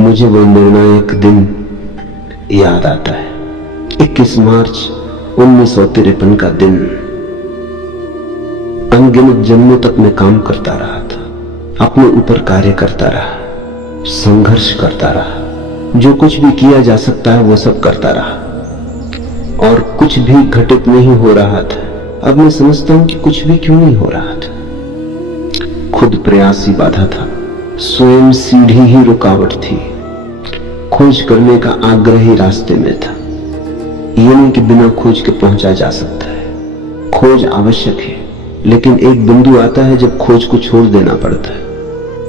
मुझे वो निर्णायक दिन याद आता है। 21 मार्च 1953 का दिन। अनगिनत जन्मों तक मैं काम करता रहा था, अपने ऊपर कार्य करता रहा, संघर्ष करता रहा, जो कुछ भी किया जा सकता है वो सब करता रहा और कुछ भी घटित नहीं हो रहा था। अब मैं समझता हूं कि कुछ भी क्यों नहीं हो रहा था। खुद प्रयास ही बाधा था, स्वयं सीढ़ी ही रुकावट थी, खोज करने का आग्रह ही रास्ते में था। ये नहीं कि बिना खोज के पहुंचा जा सकता है, खोज आवश्यक है, लेकिन एक बिंदु आता है जब खोज को छोड़ देना पड़ता है।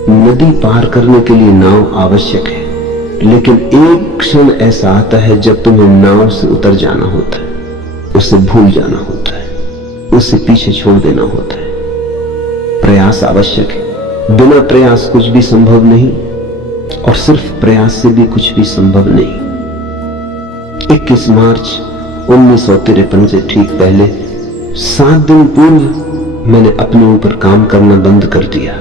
नदी पार करने के लिए नाव आवश्यक है, लेकिन एक क्षण ऐसा आता है जब तुम्हें नाव से उतर जाना होता है, उसे भूल जाना होता है, उसे पीछे छोड़ देना होता है। प्रयास आवश्यक है, बिना प्रयास कुछ भी संभव नहीं और सिर्फ प्रयास से भी कुछ भी संभव नहीं। 21 मार्च 1953 से ठीक पहले 7 दिन पूर्व मैंने अपने ऊपर काम करना बंद कर दिया।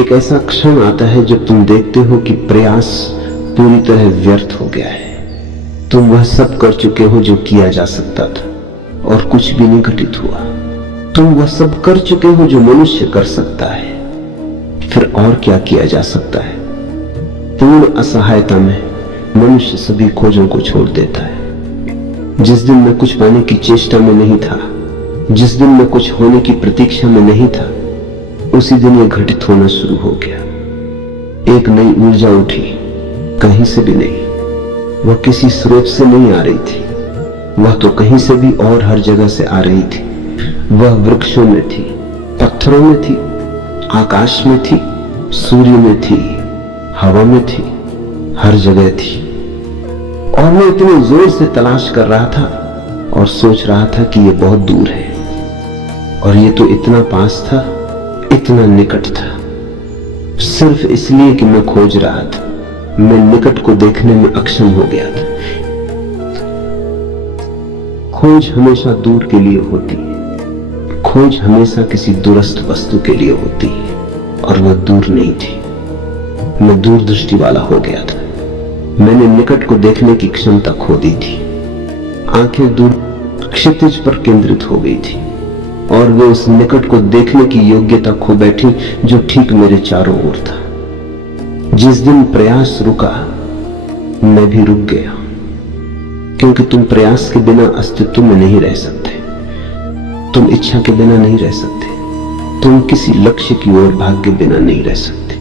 एक ऐसा क्षण आता है जब तुम देखते हो कि प्रयास पूरी तरह व्यर्थ हो गया है। तुम वह सब कर चुके हो जो किया जा सकता था और कुछ भी नहीं घटित हुआ। तुम वह सब कर चुके हो जो मनुष्य कर सकता है, फिर और क्या किया जा सकता है। पूर्ण असहायता में मनुष्य सभी खोजों को छोड़ देता है। जिस दिन मैं कुछ पाने की चेष्टा में नहीं था, जिस दिन मैं कुछ होने की प्रतीक्षा में नहीं था, उसी दिन यह घटित होना शुरू हो गया। एक नई ऊर्जा उठी, कहीं से भी नहीं। वह किसी स्रोत से नहीं आ रही थी, वह तो कहीं से भी और हर जगह से आ रही थी। वह वृक्षों में थी, पत्थरों में थी, आकाश में थी, सूर्य में थी, हवा में थी, हर जगह थी। और मैं इतने जोर से तलाश कर रहा था और सोच रहा था कि यह बहुत दूर है और यह तो इतना पास था, इतना निकट था। सिर्फ इसलिए कि मैं खोज रहा था, मैं निकट को देखने में अक्षम हो गया था। खोज हमेशा दूर के लिए होती है, खोज हमेशा किसी दूरस्थ वस्तु के लिए होती है और वह दूर नहीं थी। मैं दूरदृष्टि वाला हो गया था। मैंने निकट को देखने की क्षमता खो दी थी। आंखें दूर क्षितिज पर केंद्रित हो गई थी और वे उस निकट को देखने की योग्यता खो बैठी जो ठीक मेरे चारों ओर था। जिस दिन प्रयास रुका, मैं भी रुक गया, क्योंकि तुम प्रयास के बिना अस्तित्व में नहीं रह सकते, तुम इच्छा के बिना नहीं रह सकते, तुम किसी लक्ष्य की ओर भाग के बिना नहीं रह सकते।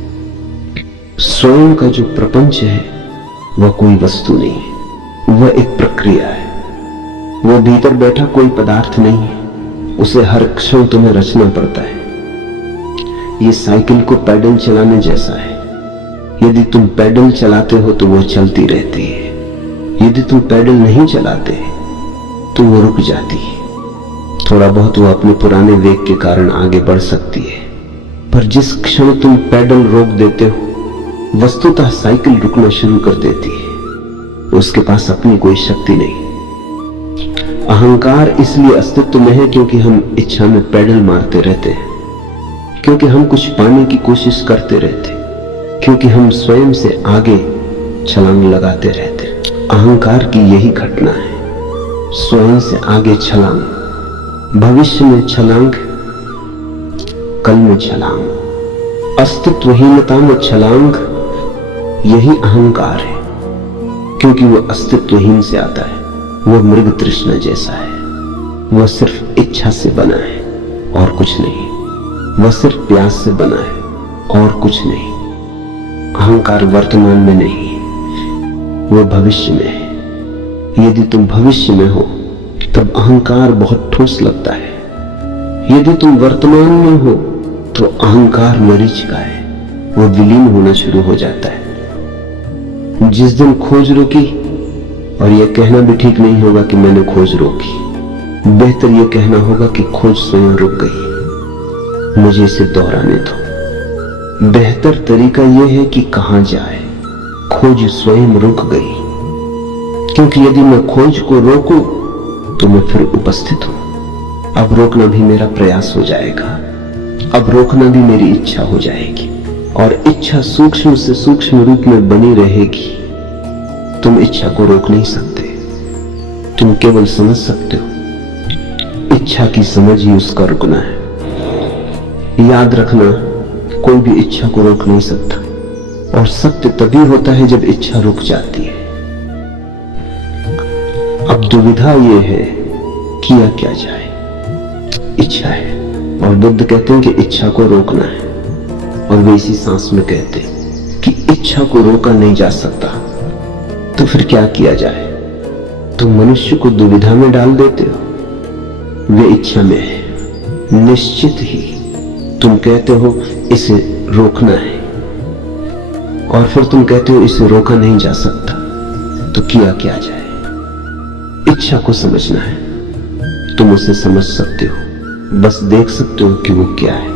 स्वयं का जो प्रपंच है वह कोई वस्तु नहीं है, वह एक प्रक्रिया है। वह भीतर बैठा कोई पदार्थ नहीं है, उसे हर क्षण तुम्हें रचना पड़ता है। ये साइकिल को पैडल चलाने जैसा है। यदि तुम पैडल चलाते हो तो वो चलती रहती है, यदि तुम पैडल नहीं चलाते तो वो रुक जाती है। थोड़ा बहुत वो अपने पुराने वेग के कारण आगे बढ़ सकती है, पर जिस क्षण तुम पैडल रोक देते हो, वस्तुतः साइकिल रुकना शुरू कर देती है। उसके पास अपनी कोई शक्ति नहीं। अहंकार इसलिए अस्तित्व में है क्योंकि हम इच्छा में पैडल मारते रहते हैं, क्योंकि हम कुछ पाने की कोशिश करते रहते, क्योंकि हम स्वयं से आगे छलांग लगाते रहते। अहंकार की यही घटना है, स्वयं से आगे छलांग, भविष्य में छलांग, कल में छलांग, अस्तित्वहीनता में छलांग। यही अहंकार है, क्योंकि वह अस्तित्वहीन से आता है। वह मृग तृष्णा जैसा है, वह सिर्फ इच्छा से बना है और कुछ नहीं। वह सिर्फ प्यास से बना है और कुछ नहीं। अहंकार वर्तमान में नहीं है, वह भविष्य में है। यदि तुम भविष्य में हो तब अहंकार बहुत ठोस लगता है। यदि तुम वर्तमान में हो तो अहंकार मरीचिका है, वह विलीन होना शुरू हो जाता है। जिस दिन खोज रुकी, और यह कहना भी ठीक नहीं होगा कि मैंने खोज रोकी, बेहतर यह कहना होगा कि खोज स्वयं रुक गई। मुझे इसे दोहराने दो। बेहतर तरीका यह है कि कहां जाए, खोज स्वयं रुक गई। क्योंकि यदि मैं खोज को रोकूं तो मैं फिर उपस्थित हूं। अब रोकना भी मेरा प्रयास हो जाएगा, अब रोकना भी मेरी इच्छा हो जाएगी। और इच्छा सूक्ष्म से सूक्ष्म रूप में बनी रहेगी। तुम इच्छा को रोक नहीं सकते, तुम केवल समझ सकते हो। इच्छा की समझ ही उसका रुकना है। याद रखना, कोई भी इच्छा को रोक नहीं सकता, और सत्य तभी होता है जब इच्छा रुक जाती है। अब दुविधा यह है, किया क्या जाए। इच्छा है और बुद्ध कहते हैं कि इच्छा को रोकना है, और वे इसी सांस में कहते हैं कि इच्छा को रोका नहीं जा सकता। तो फिर क्या किया जाए? तुम मनुष्य को दुविधा में डाल देते हो। वे इच्छा में है, निश्चित ही तुम कहते हो इसे रोकना है, और फिर तुम कहते हो इसे रोका नहीं जा सकता। तो किया क्या जाए? इच्छा को समझना है। तुम उसे समझ सकते हो, बस देख सकते हो कि वो क्या है,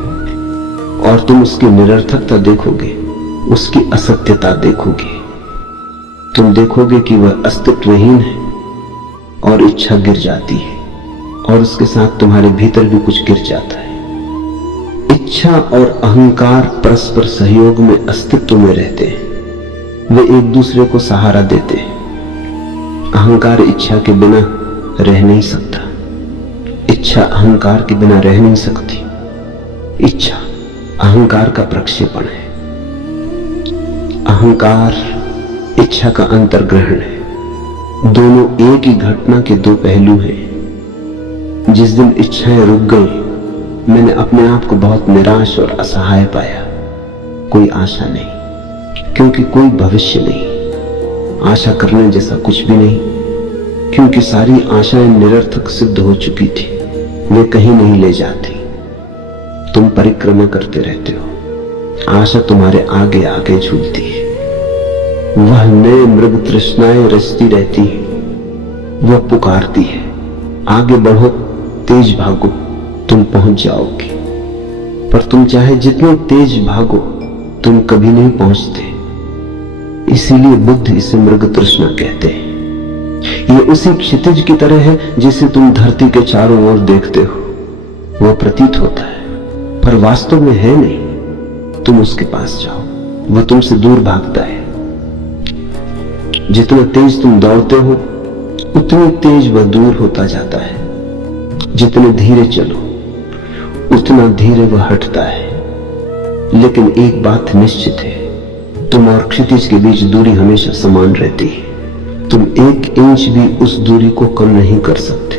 और तुम उसकी निरर्थकता देखोगे, उसकी असत्यता देखोगे। तुम देखोगे कि वह अस्तित्वहीन है, और इच्छा गिर जाती है, और उसके साथ तुम्हारे भीतर भी कुछ गिर जाता है। इच्छा और अहंकार परस्पर सहयोग में अस्तित्व में रहते हैं। वे एक दूसरे को सहारा देते हैं। अहंकार इच्छा के बिना रह नहीं सकता, इच्छा अहंकार के बिना रह नहीं सकती। इच्छा अहंकार का प्रक्षेपण है, अहंकार इच्छा का अंतर्ग्रहण है। दोनों एक ही घटना के दो पहलू हैं। जिस दिन इच्छाएं रुक गई, मैंने अपने आप को बहुत निराश और असहाय पाया। कोई आशा नहीं, क्योंकि कोई भविष्य नहीं। आशा करने जैसा कुछ भी नहीं, क्योंकि सारी आशाएं निरर्थक सिद्ध हो चुकी थी। वे कहीं नहीं ले जाती। तुम परिक्रमा करते रहते हो, आशा तुम्हारे आगे आगे झूलती है। वह नए मृग तृष्णाएं रचती रहती है। वह पुकारती है, आगे बढ़ो, तेज भागो, तुम पहुंच जाओगे। पर तुम चाहे जितने तेज भागो, तुम कभी नहीं पहुंचते। इसीलिए बुद्ध इसे मृग तृष्णा कहते हैं। ये उसी क्षितिज की तरह है जिसे तुम धरती के चारों ओर देखते हो। वह प्रतीत होता है, पर वास्तव में है नहीं। तुम उसके पास जाओ, वह तुमसे दूर भागता है। जितना तेज तुम दौड़ते हो, उतनी तेज वह दूर होता जाता है। जितने धीरे चलो, उतना धीरे वह हटता है। लेकिन एक बात निश्चित है, तुम और क्षितिज के बीच दूरी हमेशा समान रहती है। तुम 1 इंच भी उस दूरी को कम नहीं कर सकते।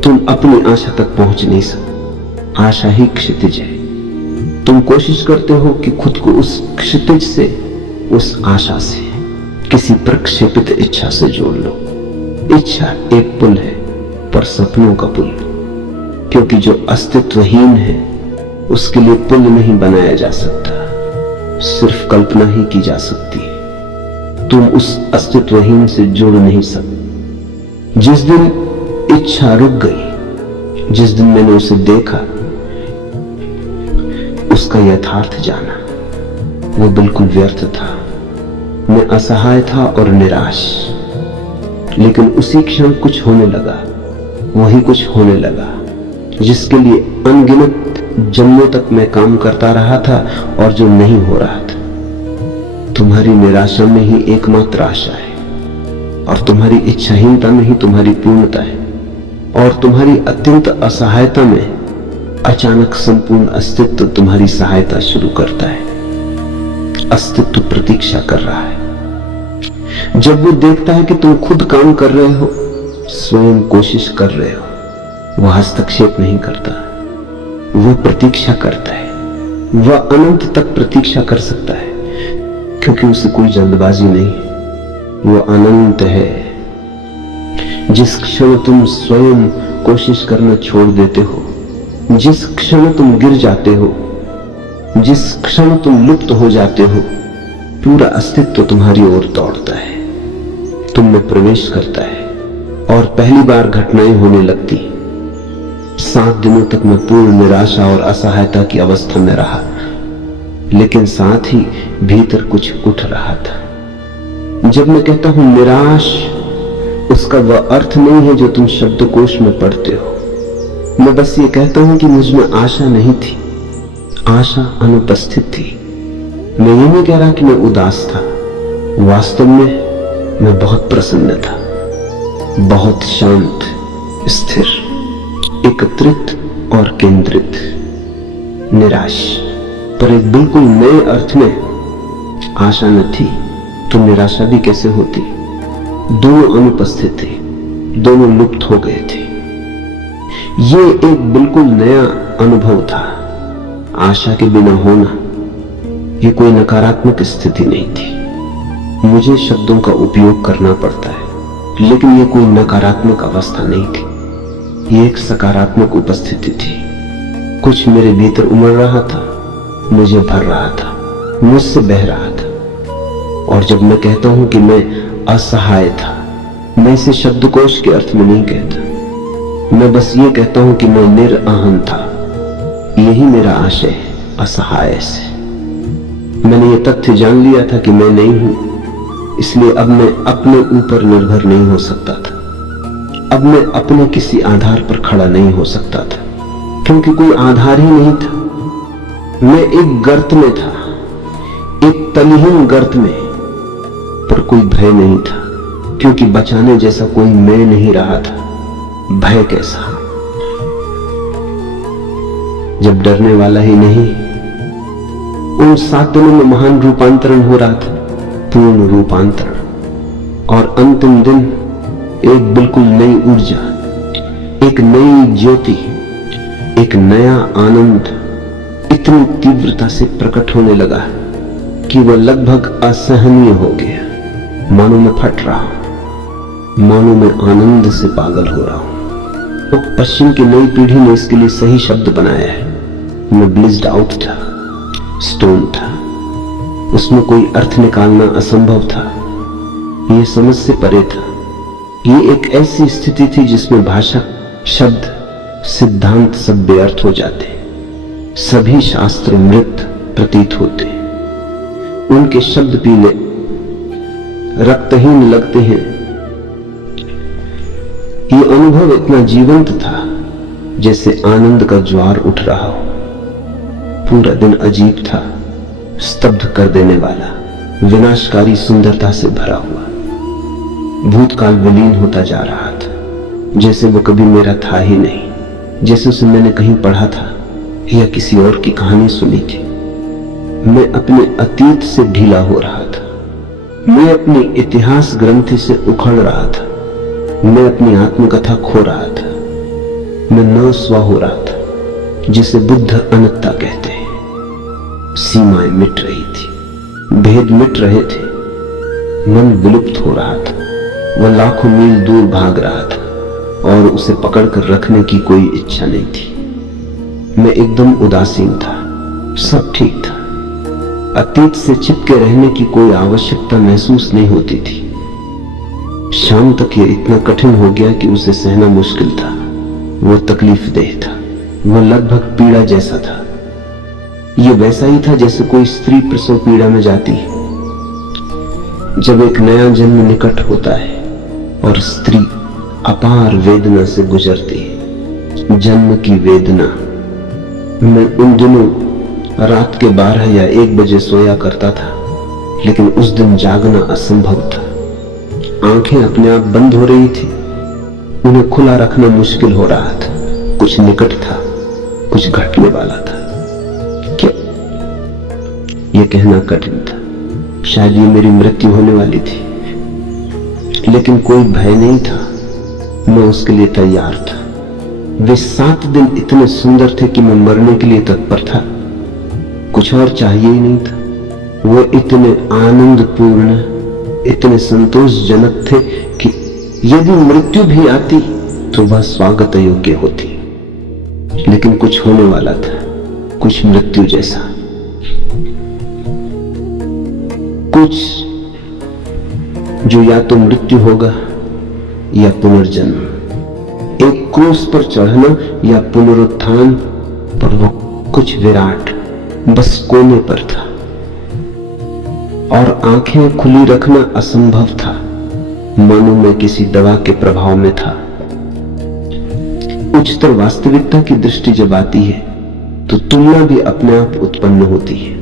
तुम अपनी आशा तक पहुंच नहीं सकते। आशा ही क्षितिज है। तुम कोशिश करते हो कि खुद को उस क्षितिज से, उस आशा से, किसी प्रक्षेपित इच्छा से जोड़ लो। इच्छा एक पुल है, पर सपनों का पुल, क्योंकि जो अस्तित्वहीन है उसके लिए पुल नहीं बनाया जा सकता, सिर्फ कल्पना ही की जा सकती है। तुम उस अस्तित्वहीन से जुड़ नहीं सकते। जिस दिन इच्छा रुक गई, जिस दिन मैंने उसे देखा, उसका यथार्थ जाना, वो बिल्कुल व्यर्थ था। मैं असहाय था और निराश, लेकिन उसी क्षण कुछ होने लगा। वही कुछ होने लगा जिसके लिए अनगिनत जन्मों तक मैं काम करता रहा था और जो नहीं हो रहा था। तुम्हारी निराशा में ही एकमात्र आशा है, और तुम्हारी इच्छाहीनता में ही तुम्हारी पूर्णता है, और तुम्हारी अत्यंत असहायता में अचानक संपूर्ण अस्तित्व तुम्हारी सहायता शुरू करता है। अस्तित्व प्रतीक्षा कर रहा है। जब वो देखता है कि तुम खुद काम कर रहे हो, स्वयं कोशिश कर रहे हो, वह हस्तक्षेप नहीं करता, वह प्रतीक्षा करता है। वह अनंत तक प्रतीक्षा कर सकता है, क्योंकि उसे कोई जल्दबाजी नहीं है। वह अनंत है। जिस क्षण तुम स्वयं कोशिश करना छोड़ देते हो, जिस क्षण तुम गिर जाते हो, जिस क्षण तुम लुप्त हो जाते हो, पूरा अस्तित्व तुम्हारी ओर दौड़ता है, तुम में प्रवेश करता है, और पहली बार घटनाएं होने लगती। 7 दिनों तक मैं पूर्ण निराशा और असहायता की अवस्था में रहा, लेकिन साथ ही भीतर कुछ उठ रहा था। जब मैं कहता हूं निराश, उसका वह अर्थ नहीं है जो तुम शब्दकोश में पढ़ते हो। मैं बस ये कहता हूं कि मुझ में आशा नहीं थी, आशा अनुपस्थित थी। मैं ये नहीं कह रहा कि मैं उदास था, वास्तव में मैं बहुत प्रसन्न था, बहुत शांत, स्थिर, एकत्रित और केंद्रित, निराश। पर एक बिल्कुल नए अर्थ में आशा न थी तो निराशा भी कैसे होती। दोनों अनुपस्थित थे, दोनों लुप्त हो गए थे। ये एक बिल्कुल नया अनुभव था। आशा के बिना होना ये कोई नकारात्मक स्थिति नहीं थी। मुझे शब्दों का उपयोग करना पड़ता है, लेकिन ये कोई नकारात्मक अवस्था नहीं थी, ये एक सकारात्मक उपस्थिति थी। कुछ मेरे भीतर उमड़ रहा था, मुझे भर रहा था, मुझसे बह रहा था। और जब मैं कहता हूं कि मैं असहाय था, मैं इसे शब्दकोश के अर्थ में नहीं कहता, मैं बस ये कहता हूं कि मैं निरअहं था। यही मेरा आशय है, असहाय से। मैंने ये तथ्य जान लिया था कि मैं नहीं हूं, इसलिए अब मैं अपने ऊपर निर्भर नहीं हो सकता था। अब मैं अपने किसी आधार पर खड़ा नहीं हो सकता था, क्योंकि कोई आधार ही नहीं था। मैं एक गर्त में था, एक तलहीन गर्त में, पर कोई भय नहीं था, क्योंकि बचाने जैसा कोई मैं नहीं रहा था। भय कैसा, जब डरने वाला ही नहीं। उन 7 दिनों में महान रूपांतरण हो रहा था, पूर्ण रूपांतरण। और अंतिम दिन एक बिल्कुल नई ऊर्जा, एक नई ज्योति, एक नया आनंद इतनी तीव्रता से प्रकट होने लगा कि वह लगभग असहनीय हो गया। मानो मैं फट रहा हूं, मानो मैं आनंद से पागल हो रहा हूं। तो पश्चिम की नई पीढ़ी ने इसके लिए सही शब्द बनाया है। मैं ब्लिस्ड आउट था, स्टोन था, उसमें कोई अर्थ निकालना असंभव था, यह समझ से परे था। ये एक ऐसी स्थिति थी जिसमें भाषा, शब्द, सिद्धांत सब व्यर्थ हो जाते, सभी शास्त्र मृत प्रतीत होते, उनके शब्द पीले रक्तहीन लगते हैं। ये अनुभव इतना जीवंत था जैसे आनंद का ज्वार उठ रहा हो। पूरा दिन अजीब था, स्तब्ध कर देने वाला, विनाशकारी सुंदरता से भरा हुआ। भूतकाल विलीन होता जा रहा था, जैसे वो कभी मेरा था ही नहीं, जैसे उसे मैंने कहीं पढ़ा था या किसी और की कहानी सुनी थी। मैं अपने अतीत से ढीला हो रहा था, मैं अपनी इतिहास ग्रंथि से उखड़ रहा था, मैं अपनी आत्मकथा खो रहा था, मैं न स्व हो रहा था, जिसे बुद्ध अनंतता कहते हैं। सीमाएं मिट रही थी, भेद मिट रहे थे, मन विलुप्त हो रहा था, वह लाखों मील दूर भाग रहा था और उसे पकड़कर रखने की कोई इच्छा नहीं थी। मैं एकदम उदासीन था, सब ठीक था, अतीत से चिपके रहने की कोई आवश्यकता महसूस नहीं होती थी। शाम तक यह इतना कठिन हो गया कि उसे सहना मुश्किल था। वह तकलीफ देह था, वह लगभग पीड़ा जैसा था। यह वैसा ही था जैसे कोई स्त्री प्रसव पीड़ा में जाती है। जब एक नया जन्म निकट होता है और स्त्री अपार वेदना से गुजरती है, जन्म की वेदना। मैं उन दिनों रात के 12 या 1 बजे सोया करता था, लेकिन उस दिन जागना असंभव था। आंखें अपने आप बंद हो रही थी, उन्हें खुला रखना मुश्किल हो रहा था। कुछ निकट था, कुछ घटने वाला था। क्या यह कहना कठिन था। शायद ये मेरी मृत्यु होने वाली थी, लेकिन कोई भय नहीं था, मैं उसके लिए तैयार था। वे 7 दिन इतने सुंदर थे कि मैं मरने के लिए तत्पर था, कुछ और चाहिए ही नहीं था। वो इतने आनंदपूर्ण, इतने संतोषजनक थे कि यदि मृत्यु भी आती तो वह स्वागत योग्य होती। लेकिन कुछ होने वाला था, कुछ मृत्यु जैसा, कुछ जो या तो मृत्यु होगा या पुनर्जन्म, एक क्रूस पर चढ़ना या पुनरुत्थान, पर वो कुछ विराट बस कोने पर था और आंखें खुली रखना असंभव था, मानो मैं किसी दवा के प्रभाव में था। उच्चतर वास्तविकता की दृष्टि जब आती है तो तुलना भी अपने आप उत्पन्न होती है।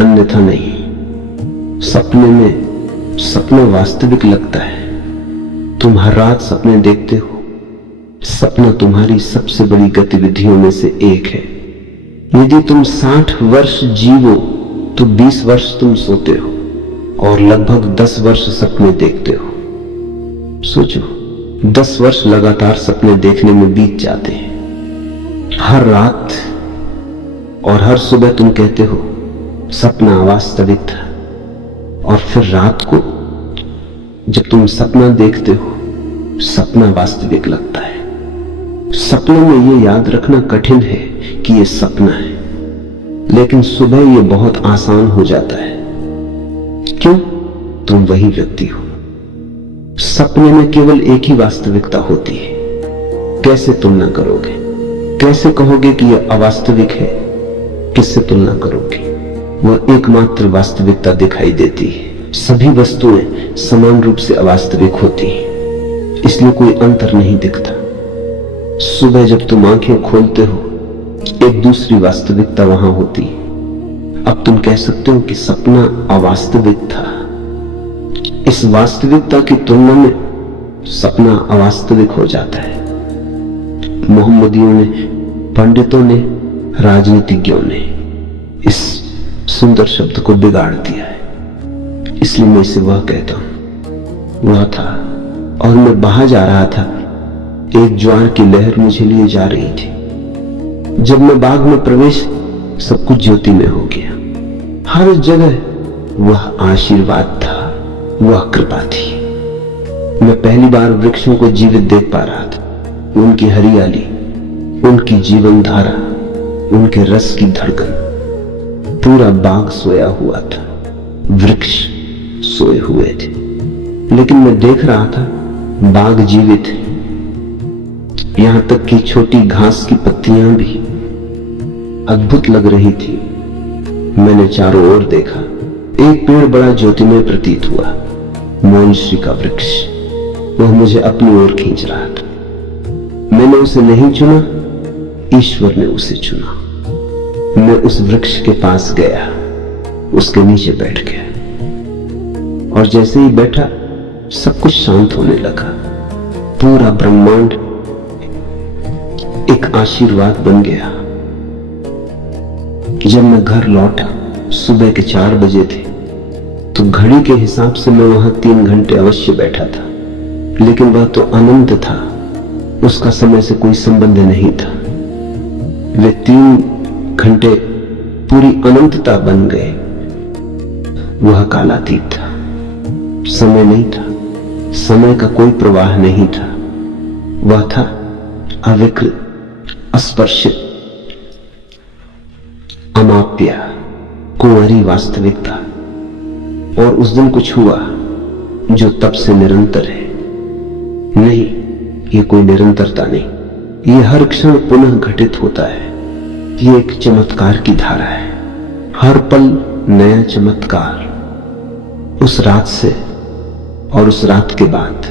अन्यथा नहीं। सपने में सपना वास्तविक लगता है। तुम हर रात सपने देखते हो। सपना तुम्हारी सबसे बड़ी गतिविधियों में से एक है। यदि तुम 60 वर्ष जीवो तो 20 वर्ष तुम सोते हो और लगभग 10 वर्ष सपने देखते हो। सोचो, 10 वर्ष लगातार सपने देखने में बीत जाते हैं। हर रात और हर सुबह तुम कहते हो सपना वास्तविक था, और फिर रात को जब तुम सपना देखते हो सपना वास्तविक लगता है। सपनों में यह याद रखना कठिन है कि यह सपना है, लेकिन सुबह यह बहुत आसान हो जाता है। क्यों? तुम वही व्यक्ति हो। सपने में केवल एक ही वास्तविकता होती है। कैसे तुलना करोगे? कैसे कहोगे कि यह अवास्तविक है? किससे तुलना करोगे? वह एकमात्र वास्तविकता दिखाई देती है। सभी वस्तुएं समान रूप से अवास्तविक होती हैं, इसलिए कोई अंतर नहीं दिखता। सुबह जब तुम आंखें खोलते हो एक दूसरी वास्तविकता वहां होती है। अब तुम कह सकते हो कि सपना अवास्तविक था। इस वास्तविकता की तुलना में सपना अवास्तविक हो जाता है। मोहम्मदियों ने, पंडितों ने, राजनीतिज्ञों ने इस सुंदर शब्द को बिगाड़ दिया है। इसलिए मैं इसे वह कहता हूं। वह था और मैं बाहर जा रहा था। एक ज्वार की लहर मुझे लिए जा रही थी। जब मैं बाग में प्रवेश, सब कुछ ज्योति में हो गया। हर जगह वह आशीर्वाद था, वह कृपा थी। मैं पहली बार वृक्षों को जीवित देख पा रहा था। उनकी हरियाली, उनकी जीवन धारा, उनके रस की धड़कन। पूरा बाग सोया हुआ था, वृक्ष सोए हुए थे, लेकिन मैं देख रहा था बाग जीवित है। यहां तक कि छोटी घास की पत्तियां भी अद्भुत लग रही थी। मैंने चारों ओर देखा। एक पेड़ बड़ा ज्योतिमय प्रतीत हुआ, मोनश्री का वृक्ष। वह मुझे अपनी ओर खींच रहा था। मैंने उसे नहीं चुना, ईश्वर ने उसे चुना। मैं उस वृक्ष के पास गया, उसके नीचे बैठ गया, और जैसे ही बैठा सब कुछ शांत होने लगा। पूरा ब्रह्मांड एक आशीर्वाद बन गया। जब मैं घर लौटा, सुबह के 4 बजे थे, तो घड़ी के हिसाब से मैं वहां 3 घंटे अवश्य बैठा था, लेकिन वह तो अनंत था। उसका समय से कोई संबंध नहीं था। वे 3 घंटे पूरी अनंतता बन गए। वह कालातीत था। समय नहीं था, समय का कोई प्रवाह नहीं था। वह था अविकृत, अस्पर्शित, अमाप्य, कुंवारी वास्तविकता। और उस दिन कुछ हुआ जो तब से निरंतर है। नहीं, ये कोई निरंतरता नहीं, ये हर क्षण पुनः घटित होता है। ये एक चमत्कार की धारा है। हर पल नया चमत्कार। उस रात से और उस रात के बाद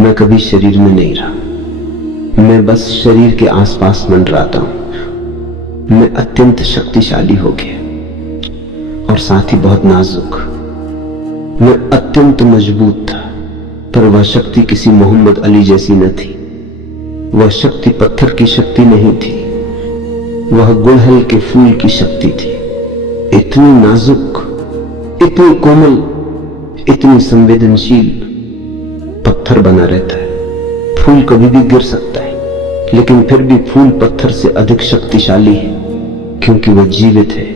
मैं कभी शरीर में नहीं रहा। मैं बस शरीर के आसपास मंडराता हूं। मैं अत्यंत शक्तिशाली हो गया और साथ ही बहुत नाजुक। मैं अत्यंत मजबूत था, पर वह शक्ति किसी मोहम्मद अली जैसी न थी। वह शक्ति पत्थर की शक्ति नहीं थी, वह गुड़हल के फूल की शक्ति थी। इतनी नाजुक, इतनी कोमल, इतनी संवेदनशील। पत्थर बना रहता है, फूल कभी भी गिर सकता है, लेकिन फिर भी फूल पत्थर से अधिक शक्तिशाली है, क्योंकि वह जीवित है।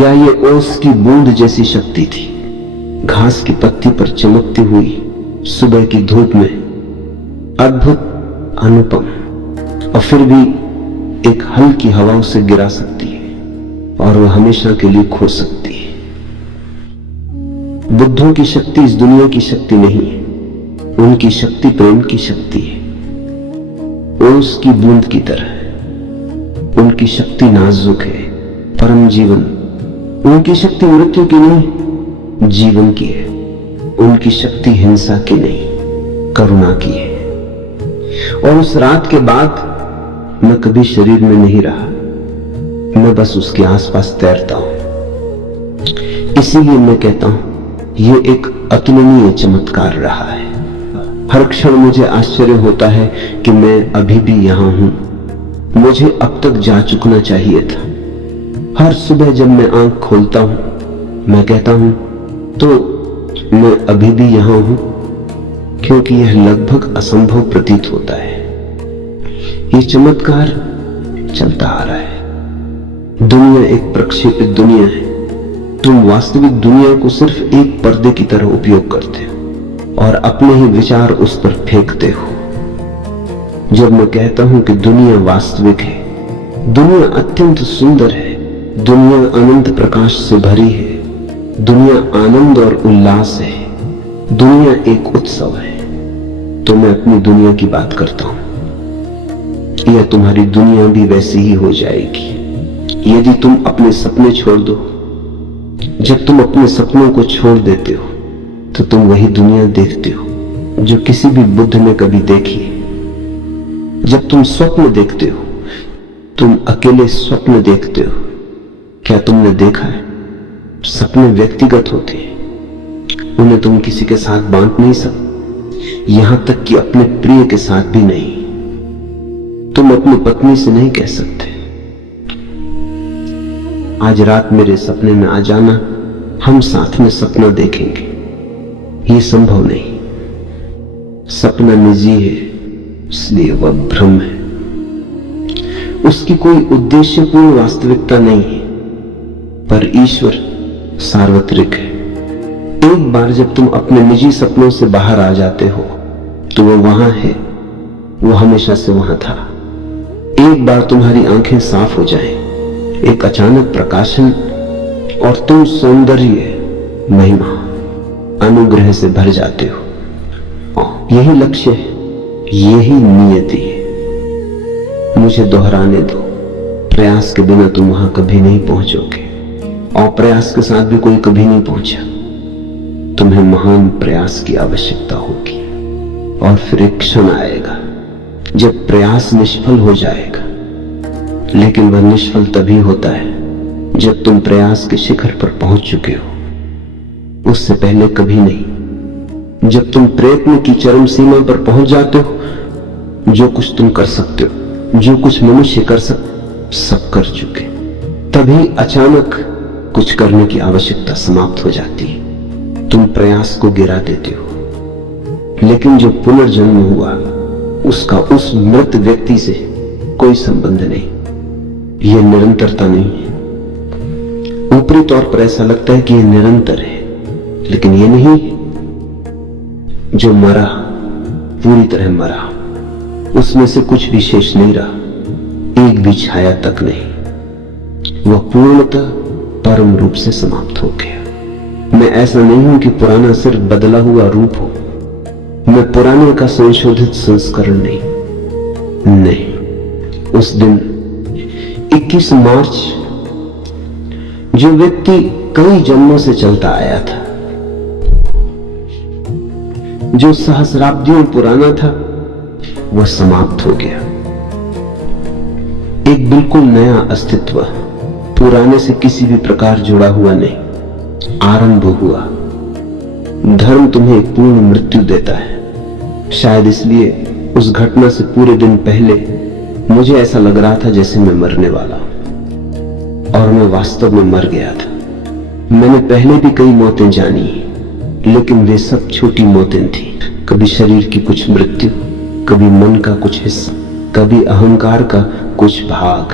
या ये ओस की बूंद जैसी शक्ति थी, घास की पत्ती पर चमकती हुई सुबह की धूप में, अद्भुत, अनुपम, और फिर भी एक हल्की हवा उसे गिरा सकती है और वह हमेशा के लिए खो सकती है। बुद्धों की शक्ति इस दुनिया की शक्ति नहीं है, उनकी शक्ति प्रेम की शक्ति है। ओस की बूंद की तरह उनकी शक्ति नाजुक है, परम जीवन। उनकी शक्ति मृत्यु की नहीं, जीवन की है। उनकी शक्ति हिंसा की नहीं, करुणा की है। और उस रात के बाद मैं कभी शरीर में नहीं रहा। मैं बस उसके आसपास तैरता हूं। इसीलिए मैं कहता हूं ये एक अतुलनीय चमत्कार रहा है। हर क्षण मुझे आश्चर्य होता है कि मैं अभी भी यहां हूं। मुझे अब तक जा चुकना चाहिए था। हर सुबह जब मैं आंख खोलता हूं, मैं कहता हूं तो मैं अभी भी यहां हूं, क्योंकि यह लगभग असंभव प्रतीत होता है। यह चमत्कार चलता आ रहा है। दुनिया एक प्रक्षेपित दुनिया है। तुम वास्तविक दुनिया को सिर्फ एक पर्दे की तरह उपयोग करते हो और अपने ही विचार उस पर फेंकते हो। जब मैं कहता हूं कि दुनिया वास्तविक है, दुनिया अत्यंत सुंदर है, दुनिया अनंत प्रकाश से भरी है, दुनिया आनंद और उल्लास है, दुनिया एक उत्सव है, तो मैं अपनी दुनिया की बात करता हूं। यह तुम्हारी दुनिया भी वैसी ही हो जाएगी यदि तुम अपने सपने छोड़ दो। जब तुम अपने सपनों को छोड़ देते हो तो तुम वही दुनिया देखते हो जो किसी भी बुद्ध ने कभी देखी है। जब तुम स्वप्न देखते हो, तुम अकेले स्वप्न देखते हो। क्या तुमने देखा है, सपने व्यक्तिगत होते हैं, उन्हें तुम किसी के साथ बांट नहीं सकते, यहां तक कि अपने प्रिय के साथ भी नहीं। तुम अपनी पत्नी से नहीं कह सकते आज रात मेरे सपने में आ जाना, हम साथ में सपना देखेंगे। ये संभव नहीं। सपना निजी है, इसलिए वह भ्रम है। उसकी कोई उद्देश्यपूर्ण वास्तविकता नहीं है, पर ईश्वर सार्वत्रिक है। एक बार जब तुम अपने निजी सपनों से बाहर आ जाते हो तो वो वहां है, वो हमेशा से वहां था। एक बार तुम्हारी आंखें साफ हो जाएं, एक अचानक प्रकाशन और तुम सौंदर्य, महिमा, अनुग्रह से भर जाते हो। यही लक्ष्य है, यही नियति है। मुझे दोहराने दो, प्रयास के बिना तुम वहां कभी नहीं पहुंचोगे और प्रयास के साथ भी कोई कभी नहीं पहुंचा। तुम्हें महान प्रयास की आवश्यकता होगी और फिर एक क्षण आएगा जब प्रयास निष्फल हो जाएगा। लेकिन वह निष्फल तभी होता है जब तुम प्रयास के शिखर पर पहुंच चुके हो, उससे पहले कभी नहीं। जब तुम प्रयत्न की चरम सीमा पर पहुंच जाते हो, जो कुछ तुम कर सकते हो, जो कुछ मनुष्य कर सकते, सब कर चुके, तभी अचानक कुछ करने की आवश्यकता समाप्त हो जाती है। तुम प्रयास को गिरा देते हो। लेकिन जो पुनर्जन्म हुआ उसका उस मृत व्यक्ति से कोई संबंध नहीं। यह निरंतरता नहीं है। ऊपरी तौर पर ऐसा लगता है कि यह निरंतर है, लेकिन यह नहीं। जो मरा, पूरी तरह मरा, उसमें से कुछ भी शेष नहीं रहा, एक भी छाया तक नहीं। वह पूर्णतः परम रूप से समाप्त हो गया। मैं ऐसा नहीं हूं कि पुराना सिर्फ बदला हुआ रूप हो। मैं पुराने का संशोधित संस्करण नहीं। उस दिन 21 मार्च जो व्यक्ति कई जन्मों से चलता आया था, जो सहस्राब्दियों पुराना था, वह समाप्त हो गया। एक बिल्कुल नया अस्तित्व, पुराने से किसी भी प्रकार जुड़ा हुआ नहीं, आरंभ हुआ। धर्म तुम्हें एक पूर्ण मृत्यु देता है। शायद इसलिए उस घटना से पूरे दिन पहले मुझे ऐसा लग रहा था जैसे मैं मरने वाला हूं, और मैं वास्तव में मर गया था। मैंने पहले भी कई मौतें जानी, लेकिन वे सब छोटी मौतें थी। कभी शरीर की कुछ मृत्यु, कभी मन का कुछ हिस्सा, कभी अहंकार का कुछ भाग,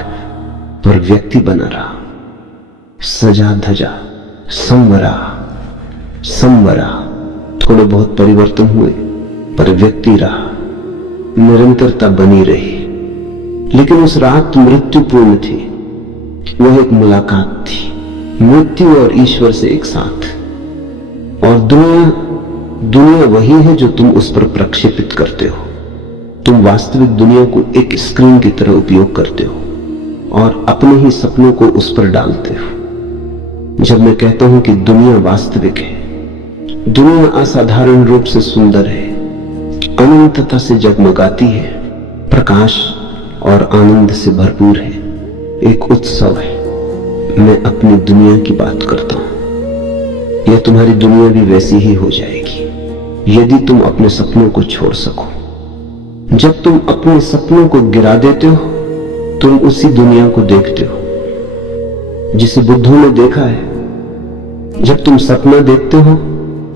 पर व्यक्ति बना रहा, सजा धजा, संवरा। थोड़े बहुत परिवर्तन हुए, पर व्यक्ति रहा, निरंतरता बनी रही। लेकिन उस रात मृत्युपूर्ण थी। वह एक मुलाकात थी, मृत्यु और ईश्वर से एक साथ। और दुनिया वही है जो तुम उस पर प्रक्षेपित करते हो। तुम वास्तविक दुनिया को एक स्क्रीन की तरह उपयोग करते हो और अपने ही सपनों को उस पर डालते हो। जब मैं कहता हूं कि दुनिया वास्तविक है, दुनिया असाधारण रूप से सुंदर है, अनंतता से जगमगाती है, प्रकाश और आनंद से भरपूर है, एक उत्सव है। मैं अपनी दुनिया की बात करता हूं। यह तुम्हारी दुनिया भी वैसी ही हो जाएगी यदि तुम अपने सपनों को छोड़ सको। जब तुम अपने सपनों को गिरा देते हो तुम उसी दुनिया को देखते हो जिसे बुद्धों ने देखा है। जब तुम सपना देखते हो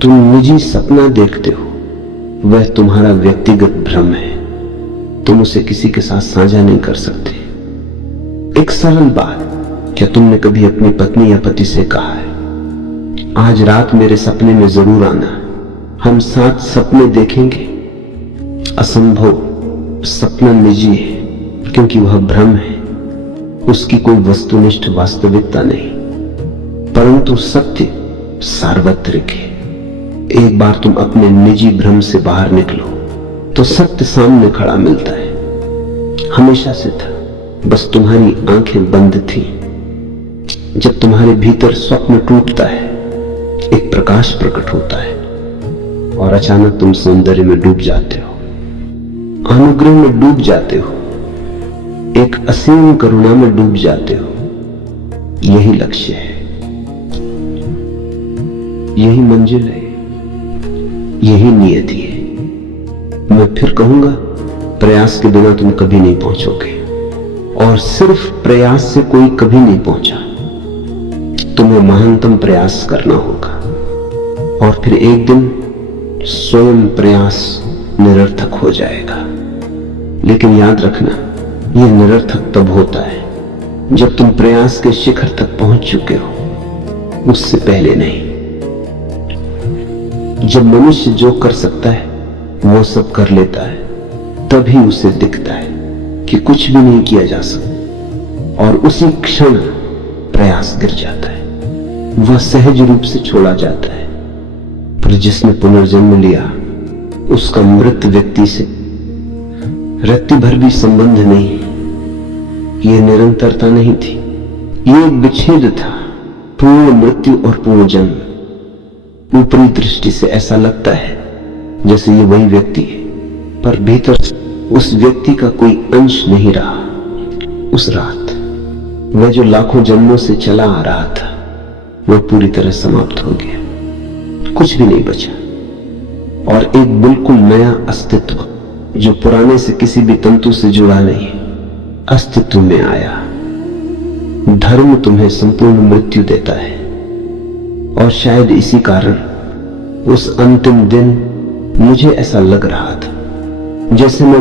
तुम निजी सपना देखते हो, वह तुम्हारा व्यक्तिगत भ्रम है, तुम उसे किसी के साथ साझा नहीं कर सकते। एक सरल बात, क्या तुमने कभी अपनी पत्नी या पति से कहा है आज रात मेरे सपने में जरूर आना, हम साथ सपने देखेंगे? असंभव। सपना निजी है क्योंकि वह भ्रम है, उसकी कोई वस्तुनिष्ठ वास्तविकता नहीं, परंतु सत्य सार्वत्रिक है। एक बार तुम अपने निजी भ्रम से बाहर निकलो तो सत्य सामने खड़ा मिलता है। हमेशा से था, बस तुम्हारी आंखें बंद थी। जब तुम्हारे भीतर स्वप्न टूटता है एक प्रकाश प्रकट होता है और अचानक तुम सौंदर्य में डूब जाते हो, अनुग्रह में डूब जाते हो, एक असीम करुणा में डूब जाते हो। यही लक्ष्य है, यही मंजिल है, यही नियति है। मैं फिर कहूंगा, प्रयास के बिना तुम कभी नहीं पहुंचोगे और सिर्फ प्रयास से कोई कभी नहीं पहुंचा। तुम्हें महानतम प्रयास करना होगा और फिर एक दिन स्वयं प्रयास निरर्थक हो जाएगा। लेकिन याद रखना, यह निरर्थक तब होता है जब तुम प्रयास के शिखर तक पहुंच चुके हो, उससे पहले नहीं। जब मनुष्य जो कर सकता है वो सब कर लेता है, तभी उसे दिखता है कि कुछ भी नहीं किया जा सकता और उसी क्षण प्रयास गिर जाता है, वह सहज रूप से छोड़ा जाता है। पर जिसने पुनर्जन्म लिया उसका मृत व्यक्ति से रत्ती भर भी संबंध नहीं। यह निरंतरता नहीं थी, यह एक विच्छेद था, पूर्ण मृत्यु और पूर्ण जन्म। ऊपरी दृष्टि से ऐसा लगता है जैसे ये वही व्यक्ति है, पर भीतर उस व्यक्ति का कोई अंश नहीं रहा। उस रात वह जो लाखों जन्मों से चला आ रहा था वह पूरी तरह समाप्त हो गया, कुछ भी नहीं बचा और एक बिल्कुल नया अस्तित्व जो पुराने से किसी भी तंतु से जुड़ा नहीं अस्तित्व में आया। धर्म तुम्हें संपूर्ण मृत्यु देता है और शायद इसी कारण उस अंतिम दिन मुझे ऐसा लग रहा था जैसे मैं